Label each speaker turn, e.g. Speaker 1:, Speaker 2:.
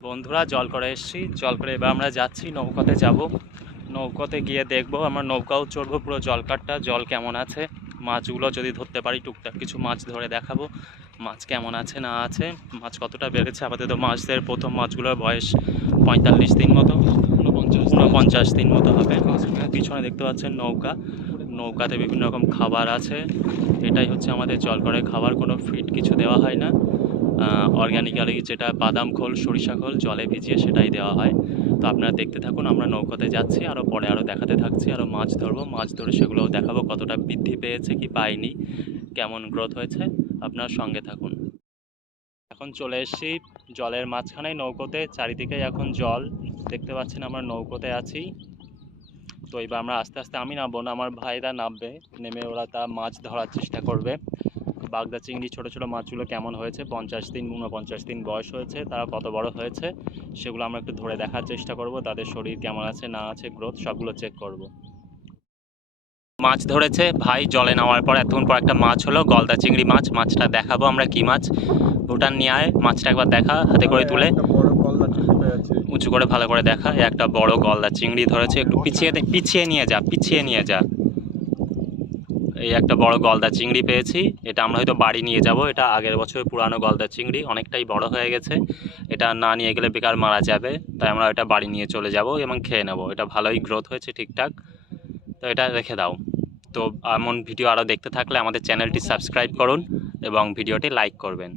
Speaker 1: বন্ধুরা জল করে এসেছি। জল করে এবার আমরা যাচ্ছি নৌকাতে যাব। নৌকাতে গিয়ে দেখব আমরা নৌকাও চড়বো পুরো জলকাটটা জল কেমন আছে। মাছগুলো যদি ধরতে পারি টুকটাক কিছু মাছ ধরে দেখাবো। মাছ কেমন আছে না আছে মাছ কতটা বেড়েছে? আপাতত মাছদের প্রথম মাছগুলোর বয়স পঁয়তাল্লিশ দিন মতো উনপঞ্চাশ দিন। মতো হবে। পিছনে দেখতে পাচ্ছেন নৌকা। নৌকাতে বিভিন্ন রকম খাবার আছে। এটাই হচ্ছে আমাদের জল করে খাবার কোনো ফিট কিছু দেওয়া হয় না। অর্গ্যানিক্যালি যেটা বাদাম খোল, সরিষা খোল, জলে ভিজিয়ে সেটাই দেওয়া হয়। তো আপনারা দেখতে থাকুন, আমরা নৌকাতে যাচ্ছি আরও পরে আরও দেখাতে থাকছি আরও মাছ ধরবো। মাছ ধরে সেগুলোও দেখাবো, কতটা বৃদ্ধি পেয়েছে কি পাইনি, কেমন গ্রোথ হয়েছে, আপনার সঙ্গে থাকুন। এখন চলে এসেছি জলের মাঝখানে, নৌকোতে, চারিদিকে এখন জল। দেখতে পাচ্ছেন আমরা নৌকোতে আছি। তো এবার আমরা আস্তে আস্তে আমি নামবো না, আমার ভাইরা নামবে, নেমে ওরা তা মাছ ধরার চেষ্টা করবে। বাগদা চিংড়ি ছোট ছোট মাছগুলো কেমন হয়েছে? পঞ্চাশ দিন উনপঞ্চাশ দিন বয়স হয়েছে তারা কত বড় হয়েছে সেগুলো আমরা একটু ধরে দেখার চেষ্টা করব তাদের শরীর কেমন আছে না আছে গ্রোথ সবগুলো চেক করব। মাছ ধরেছে ভাই জলে নেওয়ার পর এতক্ষণ পর একটা মাছ হলো গলদা চিংড়ি মাছ মাছটা দেখাবো আমরা কি মাছ। ভুটান নিয়ে আয় মাছটা একবার দেখা হাতে করে তুলে।
Speaker 2: চিংড়ি পেয়েছি
Speaker 1: উঁচু করে ভালো করে দেখা একটা বড় গলদা চিংড়ি ধরেছে একটু পিছিয়ে পিছিয়ে নিয়ে যা পিছিয়ে নিয়ে যা। এই একটা বড় গলদা চিংড়ি পেয়েছি। এটা আমরা হয়তো বাড়ি নিয়ে যাব। এটা আগের বছর পুরানো গলদা চিংড়ি, অনেকটাই বড় হয়ে গেছে। এটা না নিয়ে গেলে বেকার মারা যাবে। তাই আমরা এটা বাড়ি নিয়ে চলে যাব এবং খেয়ে নেব। এটা ভালোই গ্রোথ হয়েছে ঠিকঠাক। তো এটা রেখে দাও। তো এমন ভিডিও আরও দেখতে থাকলে আমাদের চ্যানেলটি সাবস্ক্রাইব করুন এবং ভিডিওটি লাইক করবেন।